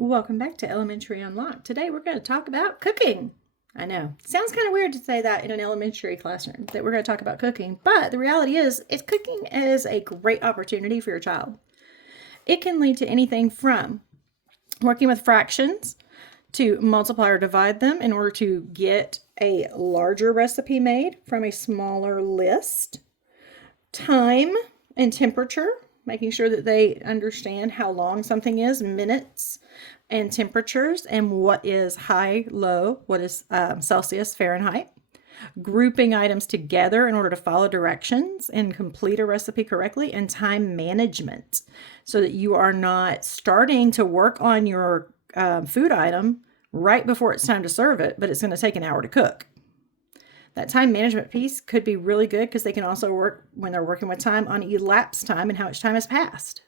Welcome back to Elementary Unlocked. Today we're going to talk about cooking. I know, it sounds kind of weird to say that in an elementary classroom, that we're going to talk about cooking, but the reality is, cooking is a great opportunity for your child. It can lead to anything from working with fractions to multiply or divide them in order to get a larger recipe made from a smaller list, time and temperature, making sure that they understand how long something is, minutes and temperatures, and what is high, low, what is Celsius, Fahrenheit. Grouping items together in order to follow directions and complete a recipe correctly, and time management so that you are not starting to work on your food item right before it's time to serve it, but it's going to take an hour to cook. That time management piece could be really good because they can also work when they're working with time on elapsed time and how much time has passed.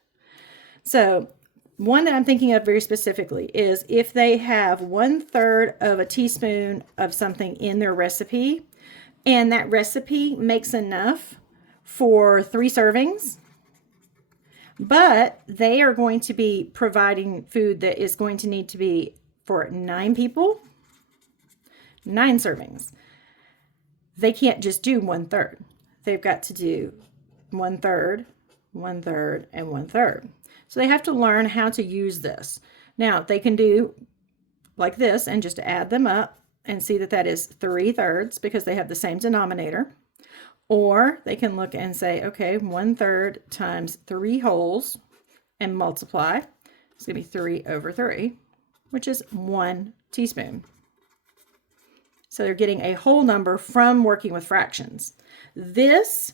So one that I'm thinking of very specifically is if they have 1/3 of a teaspoon of something in their recipe, and that recipe makes enough for 3 servings, but they are going to be providing food that is going to need to be for 9 people, 9 servings. They can't just do 1/3. They've got to do 1/3, 1/3, and 1/3. So they have to learn how to use this. Now, they can do like this and just add them up and see that that is 3/3 because they have the same denominator. Or they can look and say, okay, 1/3 times 3 wholes and multiply. It's going to be 3/3, which is 1 teaspoon. So they're getting a whole number from working with fractions. This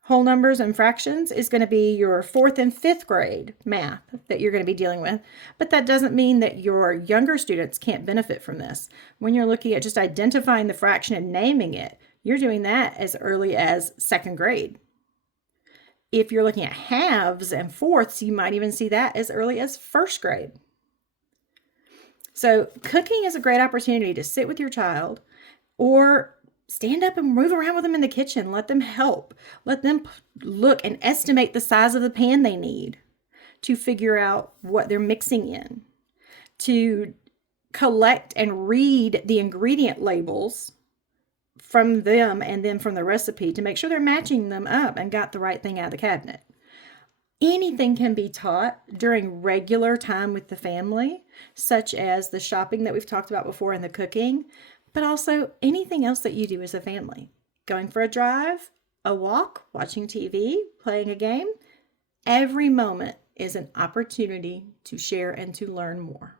whole numbers and fractions is going to be your 4th and 5th grade math that you're going to be dealing with. But that doesn't mean that your younger students can't benefit from this. When you're looking at just identifying the fraction and naming it, you're doing that as early as 2nd grade. If you're looking at halves and fourths, you might even see that as early as 1st grade. So cooking is a great opportunity to sit with your child or stand up and move around with them in the kitchen. Let them help. Let them look and estimate the size of the pan they need to figure out what they're mixing in, to collect and read the ingredient labels from them and then from the recipe to make sure they're matching them up and got the right thing out of the cabinet. Anything can be taught during regular time with the family, such as the shopping that we've talked about before and the cooking, but also anything else that you do as a family. Going for a drive, a walk, watching TV, playing a game. Every moment is an opportunity to share and to learn more.